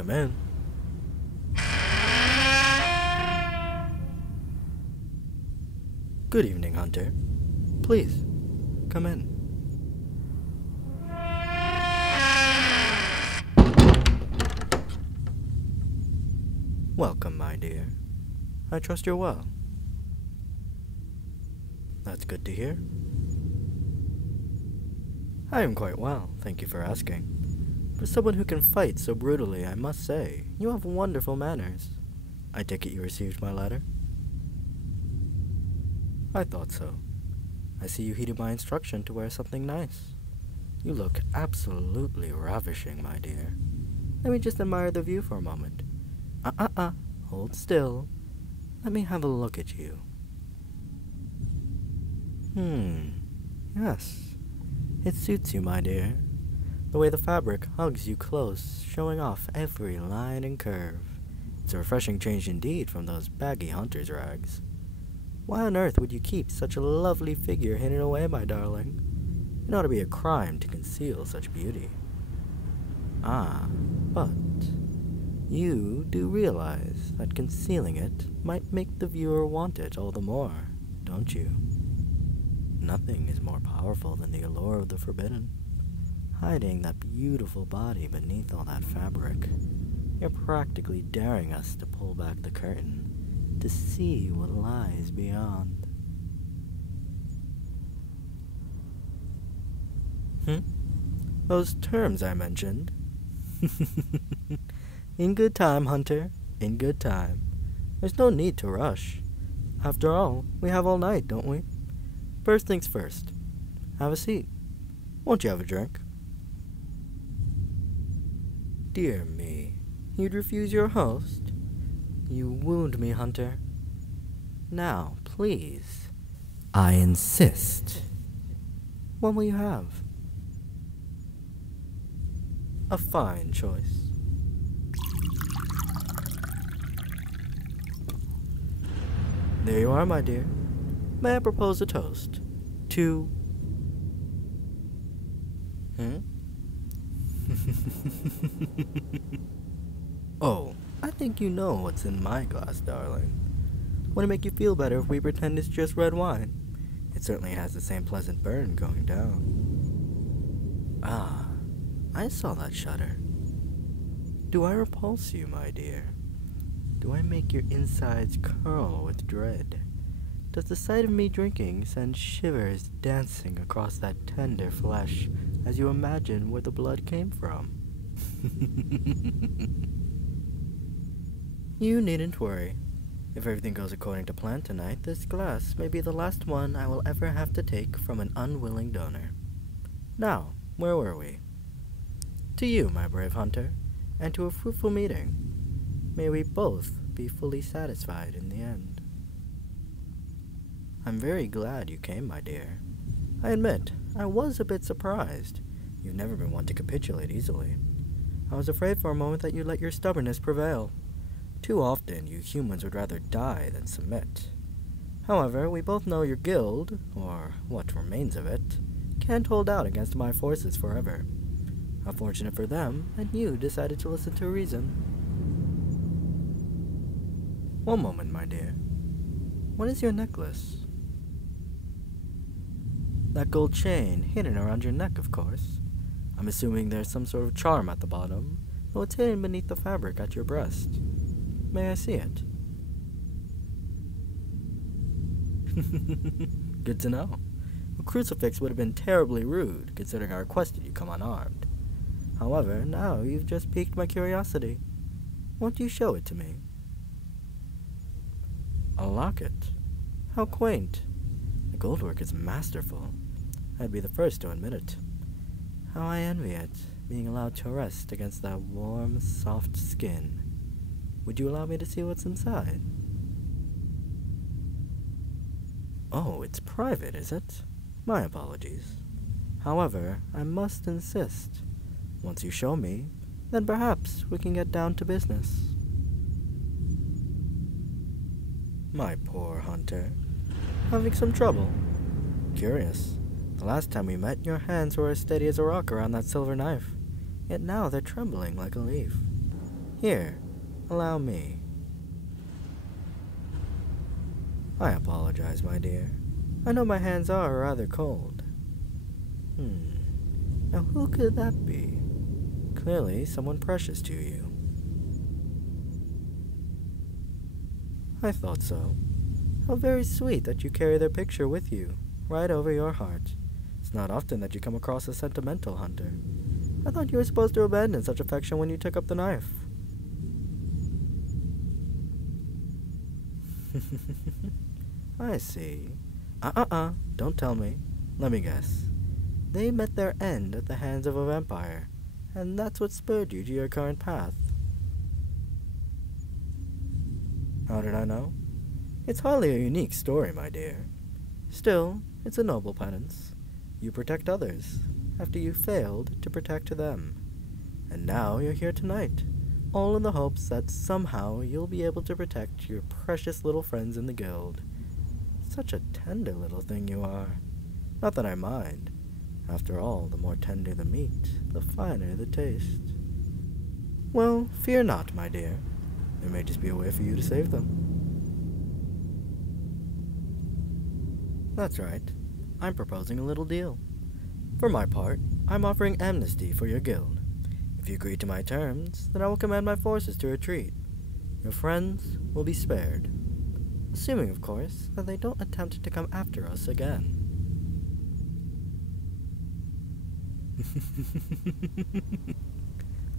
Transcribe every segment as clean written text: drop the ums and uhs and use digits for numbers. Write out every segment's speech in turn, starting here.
come in. Good evening, Hunter. Please, come in. Welcome, my dear. I trust you're well. That's good to hear. I am quite well, thank you for asking. For someone who can fight so brutally, I must say, you have wonderful manners. I take it you received my letter? I thought so. I see you heeded my instruction to wear something nice. You look absolutely ravishing, my dear. Let me just admire the view for a moment. Hold still. Let me have a look at you. Yes. It suits you, my dear. The way the fabric hugs you close, showing off every line and curve. It's a refreshing change indeed from those baggy hunter's rags. Why on earth would you keep such a lovely figure hidden away, my darling? It ought to be a crime to conceal such beauty. But you do realize that concealing it might make the viewer want it all the more, don't you? Nothing is more powerful than the allure of the forbidden. Hiding that beautiful body beneath all that fabric, you're practically daring us to pull back the curtain to see what lies beyond. Those terms I mentioned. In good time, Hunter. In good time. There's no need to rush. After all, we have all night, don't we? First things first. Have a seat. Won't you have a drink? Dear me. You'd refuse your host? You wound me, Hunter. Now, please. I insist. What will you have? A fine choice. There you are, my dear. May I propose a toast? To... Oh, I think you know what's in my glass, darling. Would it make you feel better if we pretend it's just red wine? It certainly has the same pleasant burn going down. I saw that shudder. Do I repulse you, my dear? Do I make your insides curl with dread? Does the sight of me drinking send shivers dancing across that tender flesh as you imagine where the blood came from? You needn't worry. If everything goes according to plan tonight, this glass may be the last one I will ever have to take from an unwilling donor. Now, where were we? To you, my brave hunter, and to a fruitful meeting. May we both be fully satisfied in the end. I'm very glad you came, my dear. I admit, I was a bit surprised. You've never been one to capitulate easily. I was afraid for a moment that you'd let your stubbornness prevail. Too often, you humans would rather die than submit. However, we both know your guild, or what remains of it, can't hold out against my forces forever. How fortunate for them that you decided to listen to reason. One moment, my dear. What is your necklace? That gold chain hidden around your neck, of course. I'm assuming there's some sort of charm at the bottom, though it's hidden beneath the fabric at your breast. May I see it? Good to know. A crucifix would have been terribly rude, considering I requested you come unarmed. However, now you've just piqued my curiosity. Won't you show it to me? A locket? How quaint. The goldwork is masterful. I'd be the first to admit it. How I envy it, being allowed to rest against that warm, soft skin. Would you allow me to see what's inside? Oh, it's private, is it? My apologies. However, I must insist. Once you show me, then perhaps we can get down to business. My poor hunter. Having some trouble? Curious. The last time we met, your hands were as steady as a rock around that silver knife. Yet now they're trembling like a leaf. Here, allow me. I apologize, my dear. I know my hands are rather cold. Now who could that be? Clearly someone precious to you. I thought so. How very sweet that you carry their picture with you, right over your heart. It's not often that you come across a sentimental hunter. I thought you were supposed to abandon such affection when you took up the knife. I see. Don't tell me. Let me guess. They met their end at the hands of a vampire, and that's what spurred you to your current path. How did I know? It's hardly a unique story, my dear. Still, it's a noble penance. You protect others, after you failed to protect them. And now you're here tonight, all in the hopes that somehow you'll be able to protect your precious little friends in the guild. Such a tender little thing you are. Not that I mind. After all, the more tender the meat, the finer the taste. Well, fear not, my dear. There may just be a way for you to save them. That's right. I'm proposing a little deal. For my part, I'm offering amnesty for your guild. If you agree to my terms, then I will command my forces to retreat. Your friends will be spared. Assuming, of course, that they don't attempt to come after us again.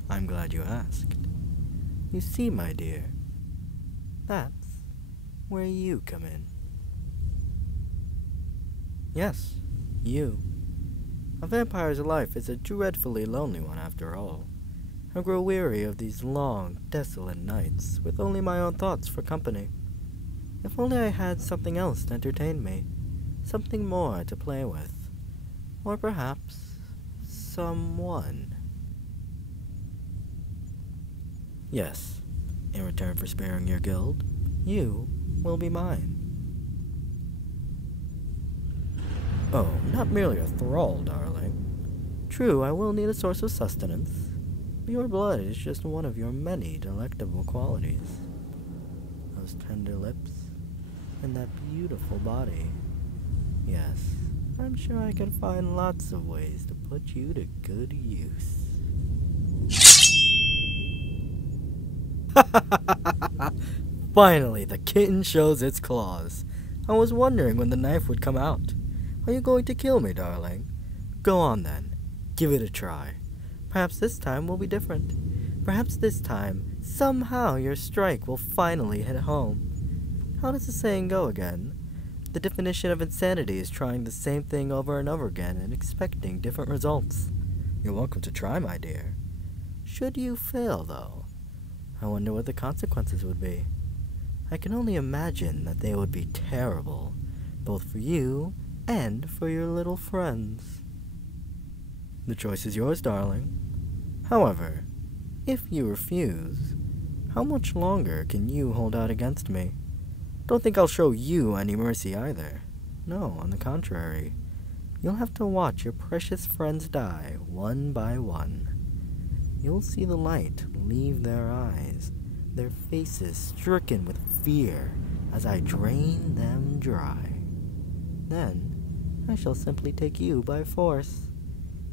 I'm glad you asked. You see, my dear, that's where you come in. Yes, you. A vampire's life is a dreadfully lonely one after all. I grow weary of these long, desolate nights with only my own thoughts for company. If only I had something else to entertain me, something more to play with, or perhaps someone. Yes, in return for sparing your guild, you will be mine. Oh, not merely a thrall, darling. True, I will need a source of sustenance, but your blood is just one of your many delectable qualities. Those tender lips, and that beautiful body. Yes, I'm sure I can find lots of ways to put you to good use. Finally, the kitten shows its claws. I was wondering when the knife would come out. Are you going to kill me, darling? Go on then. Give it a try. Perhaps this time will be different. Perhaps this time, somehow your strike will finally hit home. How does the saying go again? The definition of insanity is trying the same thing over and over again and expecting different results. You're welcome to try, my dear. Should you fail, though, I wonder what the consequences would be. I can only imagine that they would be terrible, both for you and for your little friends. The choice is yours, darling. However, if you refuse, how much longer can you hold out against me? Don't think I'll show you any mercy either. No, on the contrary. You'll have to watch your precious friends die one by one. You'll see the light leave their eyes, their faces stricken with fear as I drain them dry. Then, I shall simply take you by force,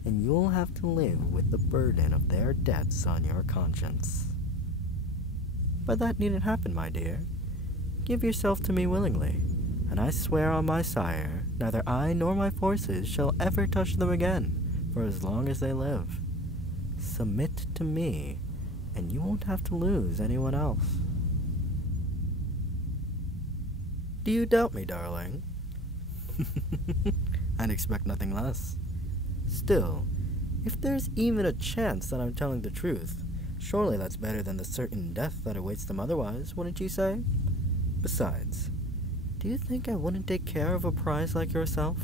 and you'll have to live with the burden of their deaths on your conscience. But that needn't happen, my dear. Give yourself to me willingly, and I swear on my sire, neither I nor my forces shall ever touch them again, for as long as they live. Submit to me, and you won't have to lose anyone else. Do you doubt me, darling? I'd expect nothing less. Still, if there's even a chance that I'm telling the truth, surely that's better than the certain death that awaits them otherwise, wouldn't you say? Besides, do you think I wouldn't take care of a prize like yourself?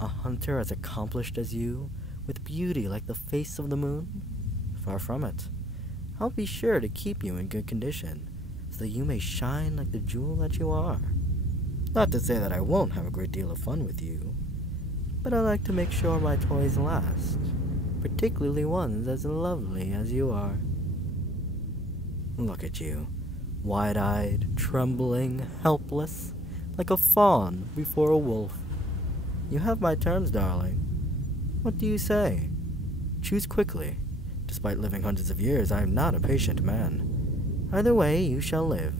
A hunter as accomplished as you, with beauty like the face of the moon? Far from it. I'll be sure to keep you in good condition, so that you may shine like the jewel that you are. Not to say that I won't have a great deal of fun with you, but I like to make sure my toys last, particularly ones as lovely as you are. Look at you, wide-eyed, trembling, helpless, like a fawn before a wolf. You have my terms, darling. What do you say? Choose quickly. Despite living hundreds of years, I am not a patient man. Either way, you shall live.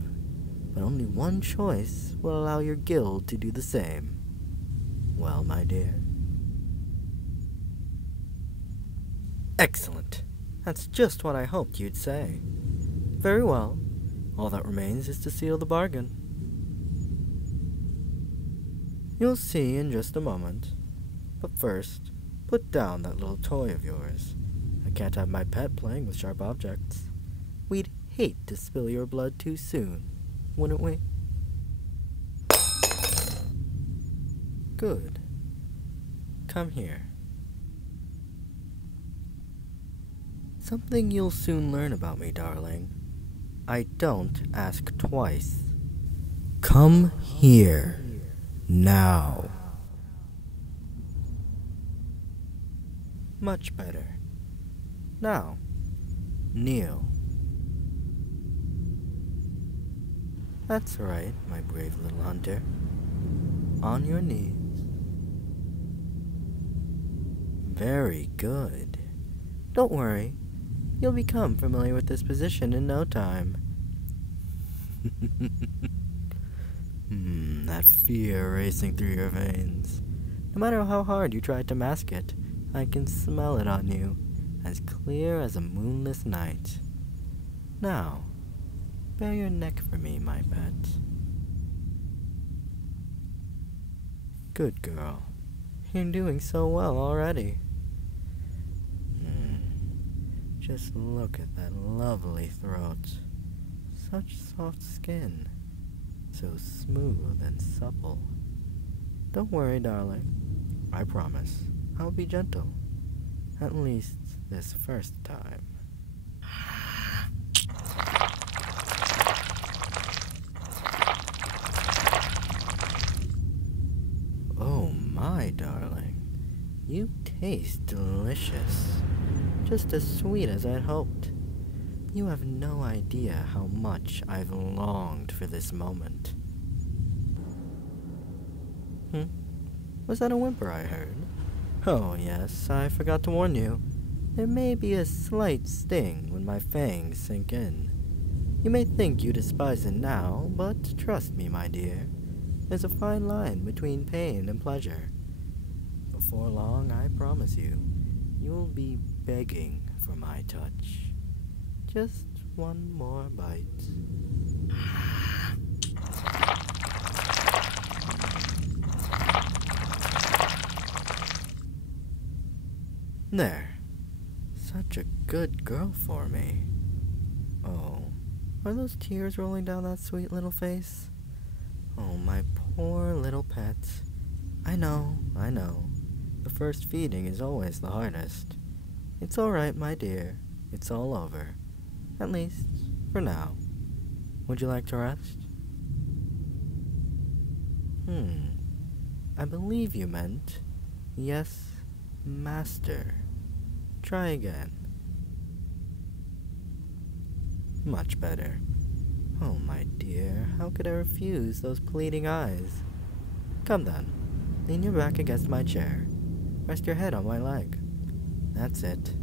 But only one choice will allow your guild to do the same. Well, my dear? Excellent. That's just what I hoped you'd say. Very well. All that remains is to seal the bargain. You'll see in just a moment. But first, put down that little toy of yours. I can't have my pet playing with sharp objects. We'd hate to spill your blood too soon, wouldn't we? Good. Come here. Something you'll soon learn about me, darling. I don't ask twice. Come here. Now. Much better. Now, kneel. That's right, my brave little hunter. On your knees. Very good. Don't worry. You'll become familiar with this position in no time. That fear racing through your veins. No matter how hard you try to mask it, I can smell it on you, as clear as a moonless night. Now, bare your neck for me, my pet. Good girl. You're doing so well already. Just look at that lovely throat. Such soft skin. So smooth and supple. Don't worry, darling. I promise I'll be gentle. At least this first time. Oh my darling. You taste delicious. Just as sweet as I'd hoped. You have no idea how much I've longed for this moment. Was that a whimper I heard? Oh yes, I forgot to warn you. There may be a slight sting when my fangs sink in. You may think you despise it now, but trust me, my dear. There's a fine line between pain and pleasure. Before long, I promise you, you'll be begging for my touch. Just one more bite. There. Such a good girl for me. Oh, are those tears rolling down that sweet little face? Oh, my poor little pet. I know. The first feeding is always the hardest. It's alright, my dear. It's all over. At least, for now. Would you like to rest? I believe you meant, yes, master. Try again. Much better. Oh, my dear, how could I refuse those pleading eyes? Come then, lean your back against my chair. Rest your head on my leg. That's it.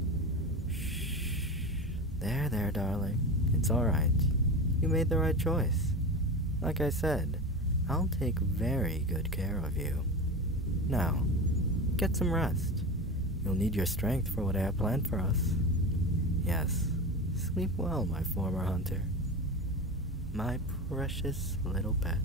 Shh. There, darling. It's alright. You made the right choice. Like I said, I'll take very good care of you. Now, get some rest. You'll need your strength for what I have planned for us. Yes, sleep well, my former hunter. My precious little pet.